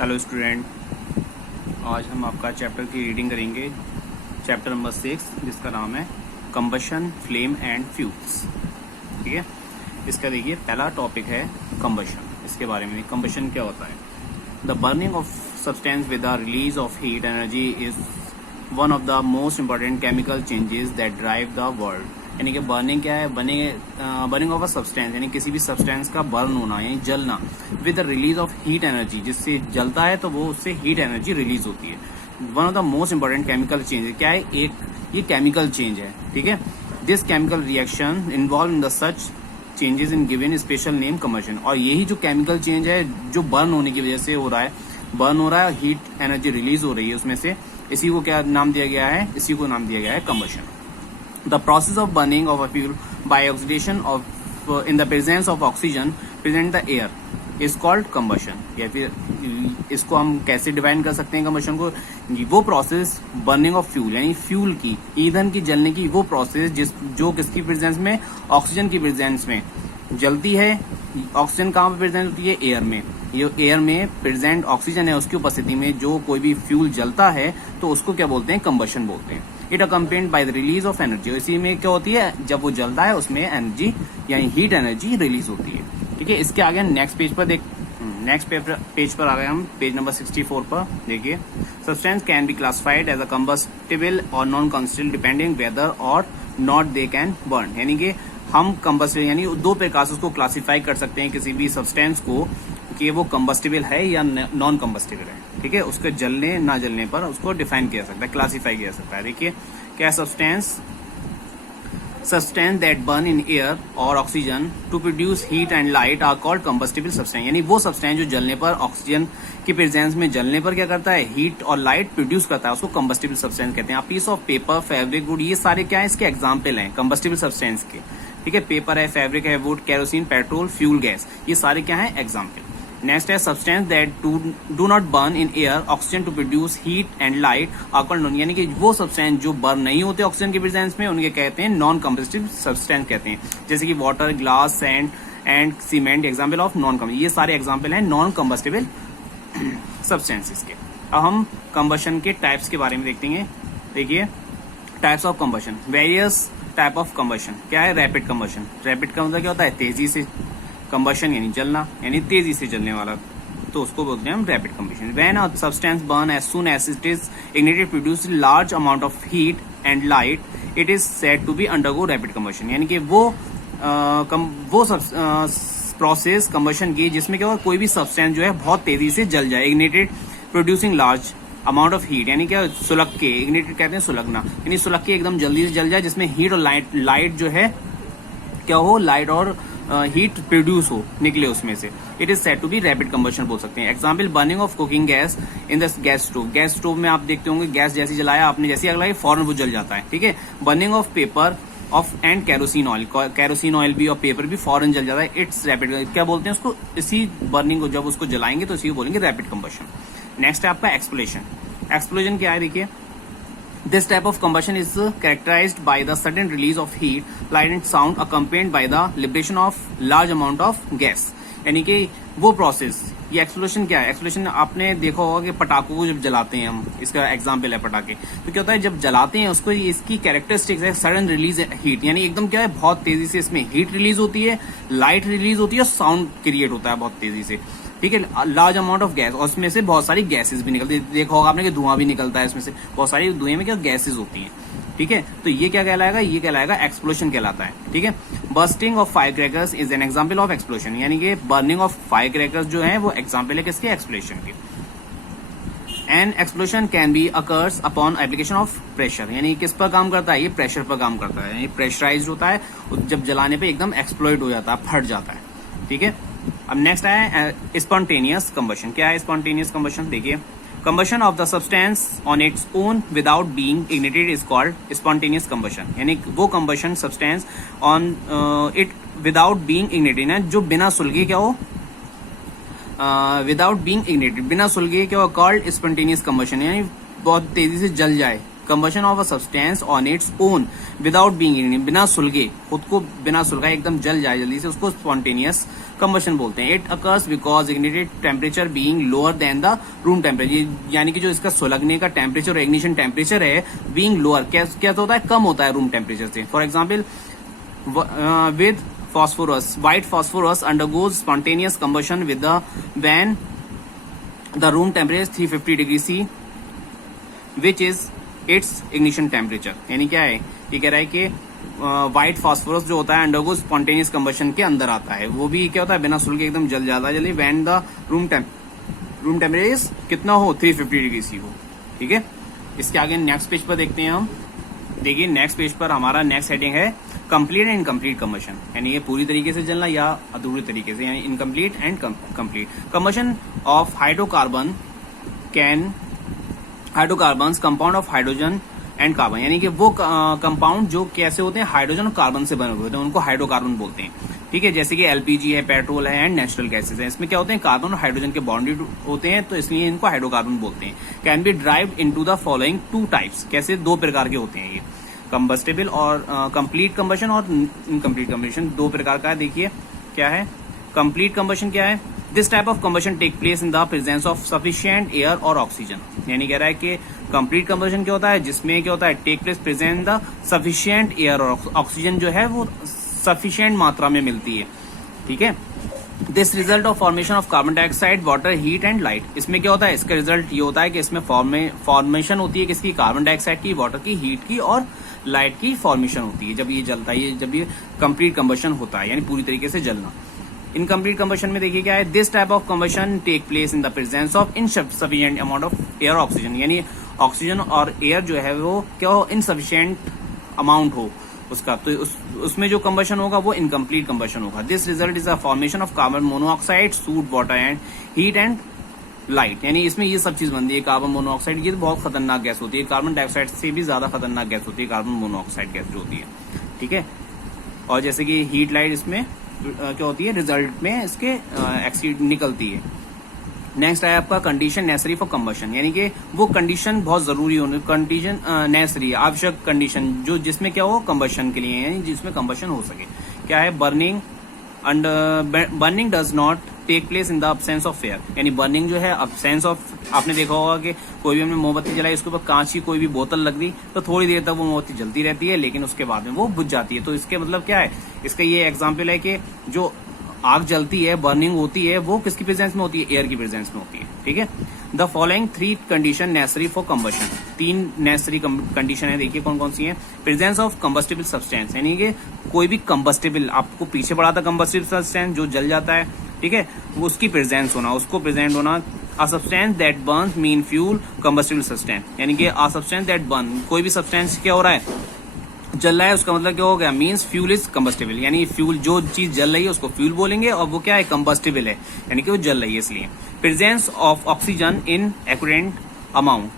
Hello student, आज हम आपका चैप्टर की रीडिंग करेंगे। चैप्टर नंबर 6 जिसका नाम है कंबशन, फ्लेम एंड फ्यूल्स। ठीक है, इसका देखिए पहला टॉपिक है कंबशन। इसके बारे में कंबशन क्या होता है। The burning of substance with the release of heat energy is one of the most important chemical changes that drive the world. यानी कि बर्निंग क्या है, बर्निंग ऑफ अ सब्सटेंस यानी किसी भी सब्सटेंस का बर्न होना यानी जलना with the release of heat energy. जिससे जलता है तो वो उससे हीट एनर्जी रिलीज होती है। One of the most important chemical change क्या है, एक ये केमिकल चेंज है। ठीक है, this chemical reaction involve in the such changes in given special name combustion. और यही जो केमिकल चेंज है जो बर्न होने की वजह से हो रहा है, बर्न हो रहा है, हीट एनर्जी रिलीज हो रही है उसमें से, इसी को क्या नाम दिया गया है, इसी को नाम दिया गया है combustion. The process of burning of a fuel by oxidation of in the presence of oxygen present the air is called combustion। या फिर इसको हम कैसे डिफाइन कर सकते हैं कंबशन को, वो प्रोसेस बर्निंग ऑफ फ्यूल यानी फ्यूल की, ईंधन की जलने की वो प्रोसेस जो किसकी प्रेजेंस में, ऑक्सीजन की प्रेजेंस में जलती है। ऑक्सीजन कहाँ पे प्रेजेंट होती है, एयर में। ये एयर में प्रेजेंट ऑक्सीजन है, उसकी उपस्थिति में जो कोई भी फ्यूल जलता है तो उसको क्या बोलते हैं, कंबशन बोलते हैं। It accompanied by the release of energy. इसी में क्या होती है, जब वो जलता है उसमें एनर्जी यानी हीट एनर्जी रिलीज होती है। ठीक है, इसके आगे नेक्स्ट पेज पर आ गए हम, पेज नंबर 64 पर। देखिए, substance can be classified as a combustible or non combustible depending whether or not they can burn. यानी कि हम कंबस्टिबल यानी दो प्रकार से उसको क्लासिफाई कर सकते हैं किसी भी सब्सटेंस को, कि वो कंबस्टिबल है या नॉन कंबस्टिबल है। ठीक है, उसके जलने ना जलने पर उसको डिफाइन किया सकता है, क्लासिफाई किया सकता है। देखिए क्या, substance that burn in air और oxygen to produce heat and light are called combustible substance. यानी वो सब्सटेंस जो जलने पर, ऑक्सीजन की प्रेजेंस में जलने पर क्या करता है, हीट और लाइट प्रोड्यूस करता है, उसको कंबस्टिबल सब्सटेंस कहते हैं। Piece of paper, fabric, wood, ये सारे क्या है, इसके एग्जाम्पल हैं कंबस्टिबल सब्सटेंस के। ठीक है, पेपर है, फैब्रिक है, wood, kerosene, petrol, fuel gas, ये सारे क्या है, एग्जाम्पल। नेक्स्ट है substance that do not burn in air oxygen to produce heat and light are called non. यानी कि वो सब्सटेंस जो बर्न नहीं होते ऑक्सीजन के प्रेजेंस में, उनके कहते हैं नॉन कंबस्टिबल सब्सटेंस कहते हैं। जैसे कि water, glass, sand and cement example of non combustible. ये सारे एग्जाम्पल हैं नॉन कंबस्टिबल सब्सटेंसेस के। अब हम कंबशन के टाइप्स के बारे में देखते हैं। देखिए, types of combustion, various type of combustion. क्या है, रैपिड कंबशन। रैपिड का मतलब क्या होता है, तेजी से। कंबशन यानी जलना, यानी तेजी से जलने वाला, तो उसको बोलते हैं हम rapid combustion. When a substance burn as soon as it is ignited produce large amount of heat and light, it is said to be undergo rapid combustion. यानी कि वो प्रोसेस कंबशन की जिसमें क्या हो, कोई भी सब्सटेंस जो है बहुत तेजी से जल जाए। Ignited producing large amount of heat, यानी क्या, सुलग के, इग्निटेड कहते हैं सुलगना, यानी सुलग के एकदम जल्दी से जल जाए, जिसमें हीट और लाइट जो है क्या हो, लाइट और हीट प्रोड्यूस हो, निकले उसमें से। It is said to be rapid combustion बोल सकते हैं। Example, burning of cooking gas in the gas stove. Gas stove में आप देखते होंगे, गैस जैसे जलाया आपने, जैसे लगाई फौरन वो जल जाता है। ठीक है, burning of paper of and kerosene oil. Kerosene oil भी और पेपर भी फौरन जल जाता है। इट्स रैपिड, क्या बोलते हैं उसको, इसी बर्निंग को जब उसको जलाएंगे तो इसी को बोलेंगे रैपिड कंबशन। नेक्स्ट है आपका एक्सप्लोजन। एक्सप्लोजन क्या है, देखिए, this type of combustion is characterized by the sudden release of heat, light and sound accompanied by the liberation of large amount of gas। यानी कि वो प्रोसेस, ये एक्सप्लोजन क्या है, एक्सप्लोजन आपने देखा होगा कि पटाखों को जब जलाते हैं हम, इसका एग्जांपल है पटाखे, तो क्या होता है जब जलाते हैं उसको, इसकी कैरेक्टरिस्टिक्स है सडन रिलीज हीट, यानी एकदम क्या है, बहुत तेजी से इसमें हीट रिलीज होती है, लाइट रिलीज होती है और साउंड क्रिएट होता है बहुत तेजी से। ठीक है, लार्ज अमाउंट ऑफ गैस, और उसमें से बहुत सारी गैसेस भी निकलती है। देखा होगा आपने कि धुआं भी निकलता है इसमें से, बहुत सारी धुएं में क्या गैसेस होती हैं। ठीक है, तो ये क्या कहलाएगा, ये कहलाएगा एक्सप्लोजन कहलाता है। ठीक है, bursting of fire crackers is an example of explosion. यानी कि बर्निंग ऑफ फायर क्रैकर्स जो है वो एग्जांपल है किसके, एक्सप्लोजन के। N explosion can be occurs upon application of pressure. यानी किस पर काम करता है, ये प्रेशर पर काम करता है, यानी प्रेशराइज होता है, जब जलाने पर एकदम एक्सप्लोइड हो जाता है, फट जाता है। ठीक है, अब नेक्स्ट है स्पॉन्टेनियस कंबशन। क्या है स्पॉन्टेनियस कंबशन, देखिए, combustion of the substance on its own without being ignited is called spontaneous combustion. यानी वो combustion substance on it without being ignited है, जो बिना सुलगे क्या हो, विदाउट बीइंग इग्निटेड, बिना सुलगे क्या हो, कॉल्ड स्पॉन्टेनियस कंबशन, यानी बहुत तेजी से जल जाए, combustion of a substance on its own without being, बिना सुलगे, खुद को बिना सुलगाए एकदम जल जाए जल्दी से, उसको स्पॉन्टेनियस कंबशन बोलते हैं। It occurs because ignited temperature being lower than the room temperature, यानी कि जो इसका सुलगने का टेम्परेचर और इग्निशन टेम्परेचर है बीइंग लोअर, क्या होता है, कम होता है रूम टेम्परेचर से। For example with phosphorus, white phosphorus undergoes spontaneous combustion with the when the room temperature is 350 degree C, which is its ignition temperature। यानी क्या है, ये कह रहा है कि व्हाइट फास्फोरस जो होता है अंडरगो स्पॉन्टेनियस कंबशन के अंदर आता है, वो भी क्या होता है, बिना सुलगे एकदम जल जाता है जल्दी, व्हेन द रूम टेम्परेचर कितना हो, 350 डिग्री सी हो। ठीक है, इसके आगे नेक्स्ट पेज पर देखते हैं हम। देखिए नेक्स्ट पेज पर हमारा नेक्स्ट हेडिंग है कंप्लीट एंड इनकम्प्लीट कंबशन, यानी ये पूरी तरीके से जलना या अधूरी तरीके से, यानी incomplete and complete combustion of hydrocarbons compound of hydrogen and carbon, यानी कि वो कंपाउंड जो कैसे होते हैं, हाइड्रोजन और कार्बन से बने हुए होते हैं, उनको हाइड्रोकार्बन बोलते हैं। ठीक है, जैसे कि एलपीजी है, पेट्रोल है एंड नेचुरल गैसेज है, इसमें क्या होते हैं, कार्बन और हाइड्रोजन के बॉन्डेड होते हैं, तो इसलिए इनको हाइड्रोकार्बन बोलते हैं। Can be derived into the following two types, कैसे, दो प्रकार के होते हैं ये, कंबस्टेबल और कंप्लीट कंबशन और इनकम्प्लीट कंबशन, दो प्रकार का है। देखिए क्या है कंप्लीट कंबशन, क्या है, this type of combustion take place in the presence of sufficient air और ऑक्सीजन, यानी कह रहा है कि कंप्लीट कंबशन क्या होता है, जिसमें क्या होता है, take place present the sufficient air और ऑक्सीजन जो है वो सफिशिएंट मात्रा में मिलती है। ठीक है, this result of formation of carbon dioxide, water, heat and light, इसमें क्या होता है, इसका रिजल्ट ये होता है कि इसमें फॉर्मेशन होती है किसकी, कार्बन डाइऑक्साइड की, वाटर की, हीट की और लाइट की फॉर्मेशन होती है जब ये जलता है, जब ये कंप्लीट कंबशन होता है, यानी पूरी तरीके से जलना। इनकम्प्लीट कंबशन में देखिए क्या है, this type of combustion take place in the presence of insufficient amount of air oxygen, यानी ऑक्सीजन और एयर जो है वो क्या हो, इनसफिशिएंट अमाउंट हो उसका, तो उसमें जो कंबशन होगा वो इनकम्प्लीट कंबशन होगा। This result is a formation of carbon monoxide, suit, water and heat and light, यानी इसमें ये सब चीज बनती है। कार्बन मोनोऑक्साइड ये तो बहुत खतरनाक गैस होती है, कार्बन डाइऑक्साइड से भी ज्यादा खतरनाक गैस होती है कार्बन मोनोऑक्साइड गैस जो होती है। ठीक है, और जैसे कि हीट लाइट इसमें क्या होती है, रिजल्ट में इसके एक्सीड निकलती है। नेक्स्ट है आपका कंडीशन नेसेसरी फॉर कंबशन, यानी कि वो कंडीशन बहुत जरूरी होने, कंडीशन नेसेसरी आवश्यक कंडीशन जो जिसमें क्या हो, कंबशन के लिए, यानी जिसमें कंबशन हो सके। क्या है, burning and burning does not take place in the absence of air, यानी बर्निंग जो है अब्सेंस ऑफ, आपने देखा होगा कि कोई भी हमने मोमबत्ती जलाई, उसके ऊपर कांच की कोई भी बोतल लग दी तो थोड़ी देर तक वो मोमबत्ती जलती रहती है, लेकिन उसके बाद में वो बुझ जाती है। तो इसके मतलब क्या है, इसका ये एग्जाम्पल है कि जो आग जलती है, बर्निंग होती है, वो किसकी प्रेजेंस में होती है, एयर की प्रेजेंस में होती है। ठीक है, the following three condition necessary for combustion, तीन नेसेसरी कंडीशन है, देखिए कौन कौन सी है। प्रेजेंस ऑफ कंबस्टिबल सब्सटेंस, यानी कि कोई भी कंबस्टिबल, आपको पीछे पड़ा था कंबस्टिबल सब्सटेंस जो जल जाता है, ठीक है, वो उसकी प्रेजेंस होना, उसको प्रेजेंट होना। A substance that Burns mean fuel combustible substance, यानी कि अ सब्सटेंस दैट बर्न, कोई भी सब्सटेंस क्या हो रहा है, जल रहा है, उसका मतलब क्या हो गया, मीन्स फ्यूल इज कंबस्टिबल, यानी फ्यूल जो चीज जल रही है उसको फ्यूल बोलेंगे, और वो क्या है, कंबस्टिबल है, यानी कि वो जल रही है इसलिए। Presence of oxygen in accurate amount,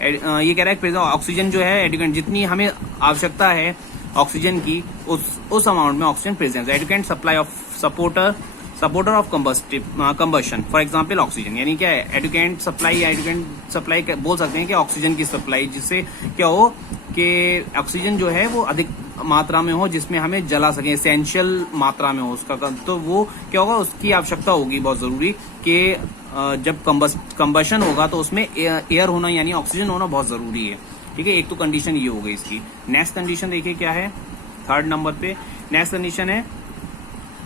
ये कह रहा है प्रेजेंस ऑक्सीजन जो है एडिक्वेंट, जितनी हमें आवश्यकता है ऑक्सीजन की उस अमाउंट में oxygen presence. Adequate supply of supporter of combustion, for example oxygen, यानी क्या है, एडिक्वेंट सप्लाई बोल सकते हैं कि ऑक्सीजन की सप्लाई, जिससे क्या हो कि ऑक्सीजन जो है वो अधिक मात्रा में हो, जिसमें हमें जला सके, एसेंशियल मात्रा में हो उसका, तो वो क्या होगा, उसकी आवश्यकता होगी बहुत जरूरी कि जब कंबशन होगा तो उसमें एयर होना, यानी ऑक्सीजन होना बहुत जरूरी है। ठीक है, एक तो कंडीशन ये हो गई इसकी। नेक्स्ट कंडीशन देखिए क्या है, थर्ड नंबर पे नेक्स्ट कंडीशन है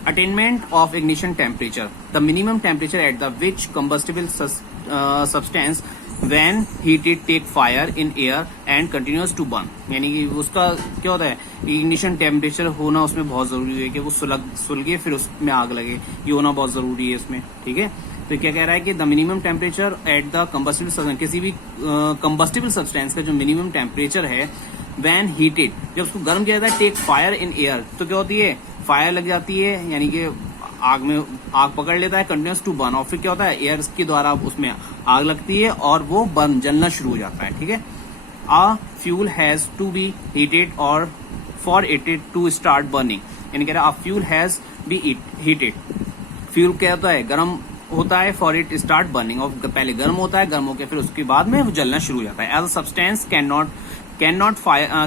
attainment of ignition temperature, the minimum temperature at the which combustible substance when heated take fire in air and continues to burn, यानी कि उसका क्या होता है, इग्निशन टेम्परेचर होना उसमें बहुत जरूरी है कि वो सुलगे फिर उसमें आग लगे, ये होना बहुत जरूरी है इसमें। ठीक है, तो क्या कह रहा है कि the minimum temperature at the combustible substance, किसी भी कंबस्टिबल सब्सटेंस का जो मिनिमम टेम्परेचर है when heated, जब उसको गर्म किया जाता है, टेक फायर इन एयर, तो क्या होती है, फायर लग जाती है, यानी कि आग पकड़ लेता है, कंटिन्यूस टू बर्न, और फिर क्या होता है, एयर के द्वारा उसमें आग लगती है और वो बर्न जलना शुरू हो जाता है। ठीक है, a fuel has to be heated और for it to start burning, यानी कह रहा है a fuel has be heated, fuel क्या होता है, गर्म होता है, फॉर इट स्टार्ट बर्निंग, और पहले गर्म होता है, गर्म होकर फिर उसके बाद में वो जलना शुरू हो जाता है। As a substance can not can not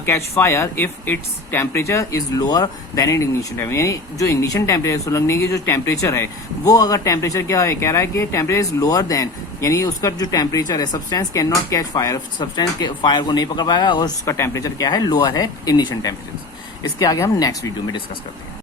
catch fire if its temperature is lower than in ignition temperature, यानी जो इग्निशन टेम्परेचर सुलगने की जो टेम्परेचर है वो अगर टेम्परेचर क्या है, कह रहा है कि टेम्परेचर इज लोअर देन, यानी उसका जो टेम्परेचर है substance can not catch fire, substance fire को नहीं पकड़ पाएगा और उसका टेम्परेचर क्या है, लोअर है इग्निशन टेम्परेचर। इसके आगे हम नेक्स्ट वीडियो में डिस्कस करते हैं।